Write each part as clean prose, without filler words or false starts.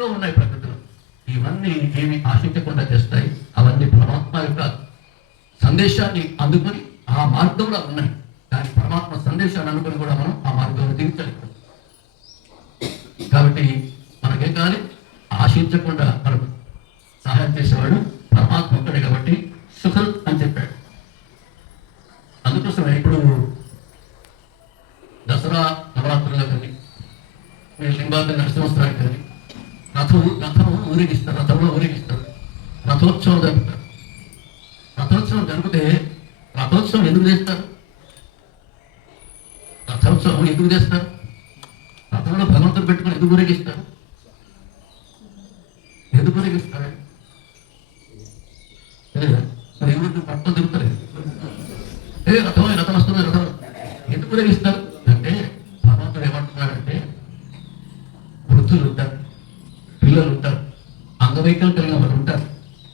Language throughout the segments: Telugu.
ఎన్నో ఉన్నాయి ప్రకృతిలో. ఇవన్నీ ఏమి ఆశించకుండా చేస్తాయి. అవన్నీ పరమాత్మ యొక్క సందేశాన్ని అందుకొని ఆ మార్గంలో ఉన్నాయి. కానీ పరమాత్మ సందేశాన్ని అనుకుని కూడా మనం ఆ మార్గంలో దించలేము. కాబట్టి మనకేం కావాలి? ఆశించకుండా మనకు సహాయం చేసేవాడు పరమాత్మ ఒక్కడే. కాబట్టి సుఖల్ అని చెప్పాడు. అందుకోసమే ఇప్పుడు దసరా నవరాత్రుల్లో కానీ లింగాది నరసింహస్వామి కానీ రథం ఊరేగిస్తారు. రథంలో ఊరేగిస్తారు. రథోత్సవం జరుపుతారు. రథోత్సవం జరిపితే రథోత్సవం ఎందుకు చేస్తారు? రథోత్సవం ఎందుకు చేస్తారు? రథంలో భగవంతుడు పెట్టుకుని ఎందుకు ఊరేగిస్తారు? ఎందుకు ఊరేగిస్తారు? ఎవరికి పట్టం తిరుగుతారు. రథం వస్తుంది. రథం ఎందుకు ఊరేగిస్తారు అంటే భగవంతుడు ఏమంటున్నాడంటే, వృద్ధులు ఉంటారు, పిల్లలు ఉంటారు, అంగవైకల్యం కలిగిన వాళ్ళు ఉంటారు,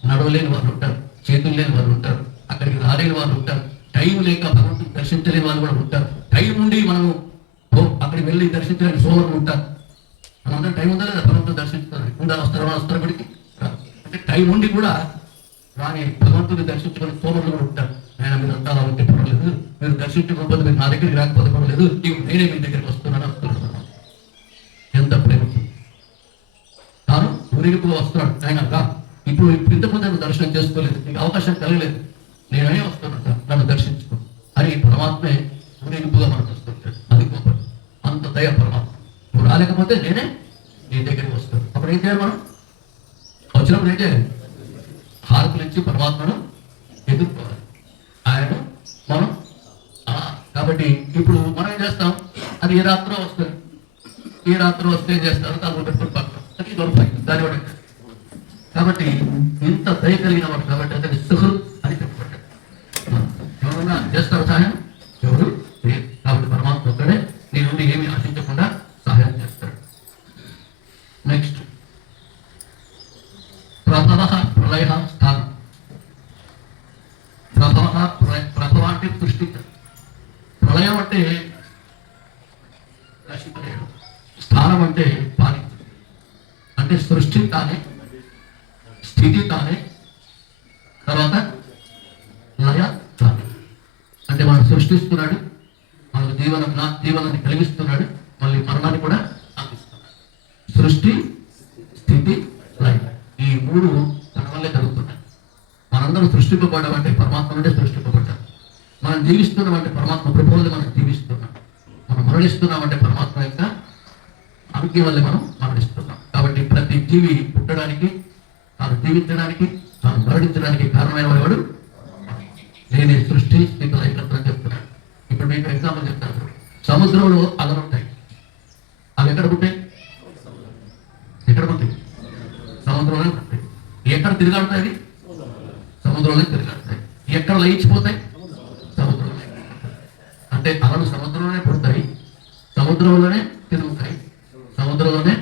నడవలేని వాళ్ళు ఉంటారు, చేతులు లేని వాళ్ళు ఉంటారు, అక్కడికి రాలేని వాళ్ళు ఉంటారు, టైం లేక భగవంతుని దర్శించలేని వాళ్ళు కూడా ఉంటారు, టైం ఉండి మనము అక్కడికి వెళ్ళి దర్శించలేని సోమరులు ఉంటారు. మనందరం టైం ఉందా లేదా భగవంతుని దర్శించుతారు? ఉందా? వస్తారు గుడికి. అంటే టైం ఉండి కూడా రాని భగవంతుని దర్శించుకుని సోమరులు కూడా ఉంటారు. ఆయన మీరు అంతా అలా ఉంటే పర్వాలేదు, మీరు దర్శించుకోకపోతే మీరు నా దగ్గరికి రాకపోతే పర్వాలేదు, నేనే మీ దగ్గరికి వస్తున్నాను. ఎంత ప్రేమ! తాను ఊరేగిపుగా వస్తున్నాడు. ఆయన ఇప్పుడు ఇంతకుముందు దర్శనం చేసుకోలేదు, నీకు అవకాశం కలగలేదు, నేనే వస్తున్నాను, నన్ను దర్శించుకో అని పరమాత్మే ఊరేగిపుగా మనకు వస్తుంటాడు. అది గొప్ప, అంత దయ పరమాత్మ. నువ్వు రాలేకపోతే నేనే నీ దగ్గరికి వస్తాను. అప్పుడు ఏం చేయాలి? మనం వచ్చినప్పుడు ఏం చేయాలి? హారతులు ఇచ్చి పరమాత్మను ఎదుర్కోవాలి. ఆయన మనం కాబట్టి ఇప్పుడు మనం ఏం చేస్తాం? అది ఏ రాత్రో వస్తుంది. ఏ రాత్రి వస్తే ఏం చేస్తారు? తను పెట్టుకుని పక్కన అది దొరుకుతాయి దాని వాడు. కాబట్టి ఇంత దయ కలిగిన వాడు కాబట్టి అతని సుఖం అని చెప్పబడ్డాడు. ఎవరన్నా చేస్తారు సహాయం? ఎవరు? కాబట్టి పరమాత్మ ఒక్కడే నీ నుండి ఏమి ఆశించకుండా సహాయం చేస్తాడు. నెక్స్ట్, ప్రభవ ప్రళయ స్థానం. ప్రభవ అంటే సృష్టి, ప్రళయం అంటే నశింపలేడు, స్థానం అంటే పాలించు. అంటే సృష్టి తానే, స్థితి తానే, తర్వాత లయ తానే. అంటే మనం సృష్టిస్తున్నాడు, మనకు జీవనాన్ని కలిగిస్తున్నాడు, మళ్ళీ మరణాన్ని కూడా అందిస్తున్నాడు. సృష్టి, స్థితి, లయ, ఈ మూడు తన వల్లే జరుగుతున్నాయి. మనందరం సృష్టింపబడ్డామంటే పరమాత్మ నుండే సృష్టింపబడ్డాం. మనం జీవిస్తున్నామంటే పరమాత్మ ప్రభువులు మనం జీవిస్తున్నాం. మనం మరణిస్తున్నామంటే పరమాత్మ యొక్క అనుజ్ఞ వల్లే మనం మరణిస్తున్నాం. కాబట్టి ప్రతి జీవి పుట్టడానికి, తాను జీవించడానికి, తాను మరణించడానికి కారణమైన వాడు నేనే. సృష్టి, స్థితి, లయకర్తని చెప్తున్నాడు. ఇప్పుడు మీకు ఎగ్జాంపుల్ చెప్తాను. సముద్రంలో అలలు ఉంటాయి. అవి ఎక్కడ పుట్టాయి? ఎక్కడ పుట్టాయి? సముద్రంలో పుట్టాయి. ఎక్కడ తిరగాడుతాయి? అవి సముద్రంలో తిరగాడుతాయి. ఎక్కడ లయించిపోతాయి? సముద్రంలో. అంటే అలలు సముద్రంలోనే పుడతాయి, సముద్రంలోనే తిరుగుతాయి, సముద్రంలోనే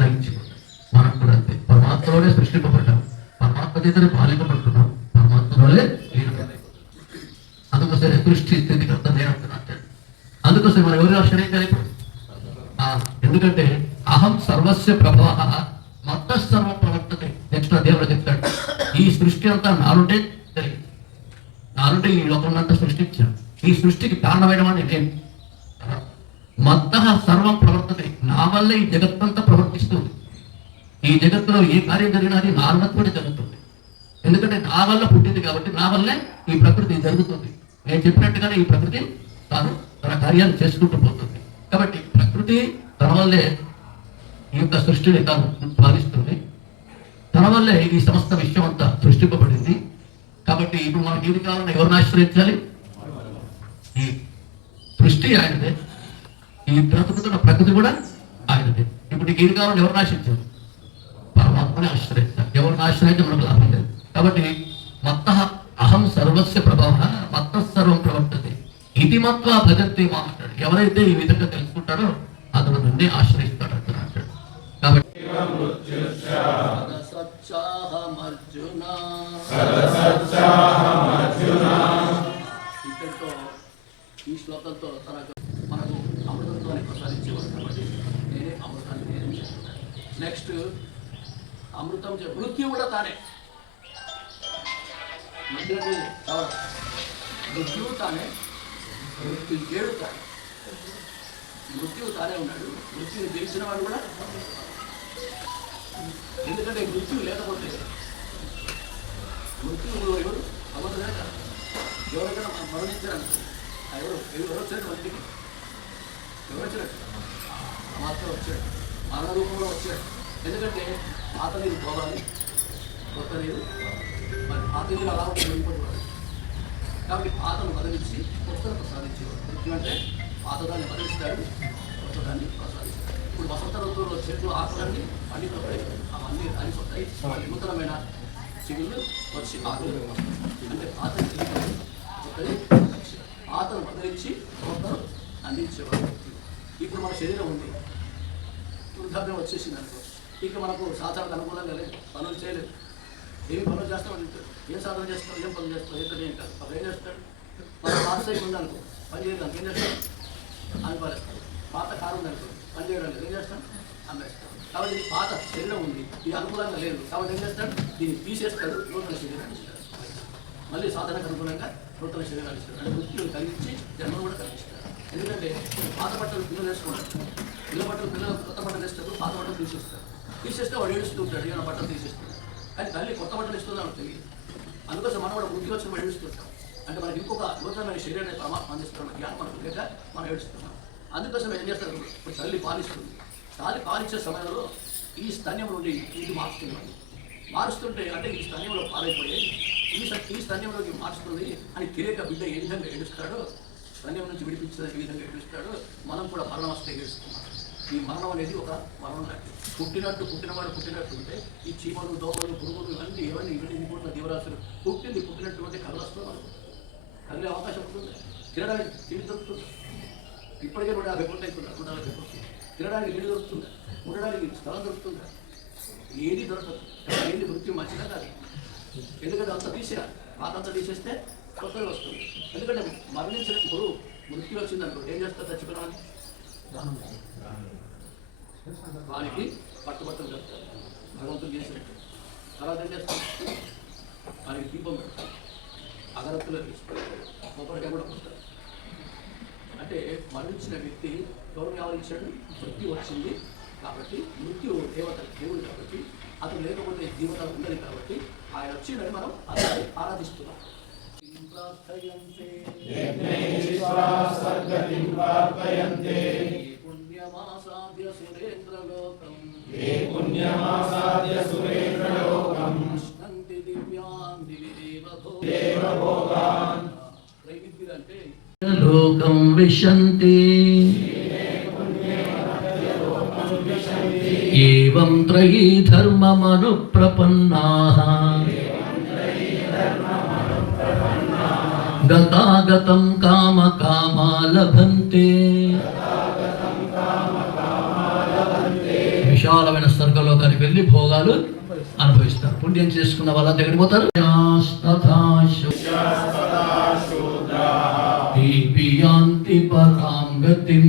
లయించిపోతాయి. మనకు కూడా అంతే. పరమాత్మలోనే సృష్టింపబడ్డాం, పరమాత్మ చేతనే పాలింపబడుతున్నాం, పరమాత్మలోనే లీనమయ్యాం. అందుకోసమే సృష్టి స్థితి కర్త నేనంటున్నా అంటాడు. అందుకోసం మనం ఎవరు ఆశ్రయించాలి ఇప్పుడు? ఎందుకంటే అహం సర్వస్య ప్రభవ మత్త సర్వం ప్రవర్తతే. నెక్స్ట్ దేవుడు చెప్తాడు, ఈ సృష్టి అంతా నాలుంటే జరిగింది, నాలుంటే ఈ లోకంలో అంతా సృష్టించాను, ఈ సృష్టికి కారణమైన వాడిని నేను. మత్త సర్వం ప్రవర్తతే, నా వల్లే ఈ జగత్తంతా ప్రవర్తిస్తుంది. ఈ జగత్తులో ఏ కార్యం జరిగినా అది నా అనుమతితోనే జరుగుతుంది. ఎందుకంటే నా వల్ల పుట్టింది కాబట్టి నా వల్లే ఈ ప్రకృతి జరుగుతుంది. నేను చెప్పినట్టుగానే ఈ ప్రకృతి తాను తన కార్యాలు చేసుకుంటూ పోతుంది. కాబట్టి ప్రకృతి తన వల్లే ఈ యొక్క సృష్టిని తాను పాలిస్తుంది, తన వల్లే ఈ సమస్త విషయం అంతా సృష్టింపబడింది. కాబట్టి ఇప్పుడు మనకి ఏది కావాలన్నా ఎవరిని ఆశ్రయించాలి? ఈ సృష్టి ఆయనదే, ఈ బ్రతుకుతున్న ప్రకృతి కూడా ఆయనదే. ఇప్పుడు నీకు ఏది కావాలని ఎవరిని ఆశ్రయించాలి? పరమాత్మని ఆశ్రయించాలి. ఎవరిని ఆశ్రయించి మనకు లాభం లేదు. కాబట్టి మత్త అహం సర్వస్య ప్రభవ మత్త సర్వం ప్రవర్తతే ఇది మత్వా భజంతే మా అంటాడు. ఎవరైతే ఈ విధంగా తెలుసుకుంటాడో అతను నుండి ఆశ్రయిస్తాడు అంటాడు. కాబట్టి ఈ శ్లోకంతో మనకు అమృతత్వాన్ని ప్రసాదించేవాడు కాబట్టి నేనే అమృతాన్ని. నెక్స్ట్ అమృతం మృత్యు కూడా తానే. మృత్యువు తానే, మృత్యుంజయుడు తానే. మృత్యువు తానే ఉన్నాడు. మృత్యుని తెలిసిన వాడు కూడా, ఎందుకంటే మృత్యువు లేకపోతే మృత్యువు ఎవరు అబద్ధమే కాదు. ఎవరికైనా మరణించారు ఎవరు వచ్చాడు మందికి, ఎవరు వచ్చినట్టు మాత్రం వచ్చాడు, మరణ రూపంలో వచ్చాడు. ఎందుకంటే పాత నీరు పోవాలి, కొత్త నీరు మరి పాత నీరు అలా ఉంటుంది వెళ్ళిపోతున్నాడు. కాబట్టి పాతను బదిలించి కొత్తను ప్రసాదించేవాడు. ఎందుకంటే పాతదాన్ని బదిలిస్తాడు, కొత్తదాన్ని ప్రసాదిస్తాడు. ఇప్పుడు వసంత ఋతువులో చెట్లు ఆకులన్నీ పండిపోతాయి, అవన్నీ రాలిపోతాయి, వాళ్ళకి నూతనమైన చిగుళ్ళు వచ్చి ఆకులు అంటే పాత పాతను బదిలించి కొత్తను అందించేవాడు. ఇప్పుడు మన శరీరం ఉంది, వృద్ధాప్యం వచ్చేసింది అనుకో, ఇక మనకు సాధారణ అనుకూలంగా లేదు, పనులు చేయలేదు. ఏమి పనులు చేస్తామని చెప్తాడు, ఏం సాధన చేస్తాం, ఏం పనులు చేస్తాం, ఏం కాదు. అప్పుడు ఏం చేస్తాడు, మన పాతసైకి ఉంది అనుకో, పని చేయడానికి ఏం చేస్తాం, అనుకోలేస్తాడు. పాత కారు ఉంది అనుకో, పని చేయడానికి ఏం చేస్తాం, అమ్మేస్తాం. కాబట్టి పాత శరీరం ఉంది, ఇది అనుకూలంగా లేదు. కాబట్టి ఏం చేస్తాడు, దీన్ని తీసేస్తాడు, నూతన శరీరాన్ని ఇస్తాడు. మళ్ళీ సాధనకు అనుకూలంగా నూతన శరీరాన్ని ఇస్తాడు. అంటే మృత్యువుని కలిగించి జన్మను కూడా కలిగిస్తాడు. ఎందుకంటే పాత బట్టలు పిల్లలు వేసుకున్నాడు, పిల్లల బట్టలు పిల్లలు కొత్త బట్టలు వేస్తారు, పాత బట్టలు తీసేస్తారు. తీసేస్తే వాడు ఏడుస్తూ ఉంటాడు, ఏమైనా బట్టలు తీసేస్తాడు. కానీ తల్లి కొత్త బట్టలు ఇస్తుందని తెలియదు. అందుకోసం మనం కూడా వృద్ధి వచ్చిన మనం ఏడుస్తుంటాం. అంటే మనకి ఇంకొక నూతనమైన శరీరాన్ని పరమాత్మ అందిస్తున్న జ్ఞానం మనకు లేక మనం ఏడుస్తున్నాం. అందుకోసం ఏం చేస్తారు, ఇప్పుడు తల్లి పాలిస్తుంది. తల్లి పాలించే సమయంలో ఈ స్తన్యం నుండి ఇది మార్చుతున్నాడు. మారుస్తుంటే అంటే ఈ స్తన్యంలో పాలైపోయి ఈ స్తన్యంలోకి మార్చుతుంది అని తెలియక బిడ్డ ఏ విధంగా ఏడుస్తాడో, స్తన్యం నుంచి విడిపించిన ఏ విధంగా ఏడుస్తాడో మనం కూడా మరణం వస్తే ఏడుస్తున్నాం. ఈ మరణం అనేది ఒక మరణం లాంటి. పుట్టినవాడు పుట్టినట్టు ఉంటే ఈ చీమలు, దోమలు, పురుగులు ఇవన్నీ ఇవన్నీ కూడా జీవరాశులు పుట్టినట్టు ఉంటే కళ్ళు వస్తుంది. మనకు కళ్ళే అవకాశం ఉంటుంది, తినడానికి తిండి దొరుకుతుంది. ఇప్పటికే 150 కోట్లు అవుతున్నారు, 140 కోట్లు. తినడానికి నీళ్ళు దొరుకుతుంది, ఉండడానికి స్థలం దొరుకుతుంది, ఏది దొరకదు. ఏది మృత్యు మంచిగా కాదు. ఎందుకంటే అంత తీసేయాలి, పాతంతా తీసేస్తే కొత్తగా వస్తుంది. ఎందుకంటే మరణించినప్పుడు మృత్యు వచ్చిందనుకో ఏం చేస్తారు, చచ్చిపోయిన వానికి పట్టుబట్టలు చెప్తారు, భగవంతుడు చేసినట్టు. తర్వాత ఏం చేస్తారు, వానికి దీపం పెడతారు, అగరత్తులో తీసుకుంటారు, కొబ్బరికాయ కూడా పుస్తారు. అంటే మరణించిన వ్యక్తి గౌరవం ఆవరించాడు, మృత్యు వచ్చింది కాబట్టి, మృత్యు దేవుడు కాబట్టి, అతను లేకపోతే జీవితం ఉండదు కాబట్టి ఆయన వచ్చిందని మనం ఆరాధిస్తున్నాం. పుణ్యమాసాద్య సురేంద్రలోకం కృష్ణంతి దివ్యాం దివి దేవభోగాన్. త్రైవిద్యులంటే లోకం విశంతి ఏవం త్రయీ ధర్మమను ప్రపన్నాః గతాగతం కామకామా లభంతే. విశాలమైన స్వర్గలోకానికి వెళ్ళి భోగాలు అనుభవిస్తారు. పుణ్యం చేసుకున్న వాళ్ళ దగ్గరికి పోతారు. పరాం గతిం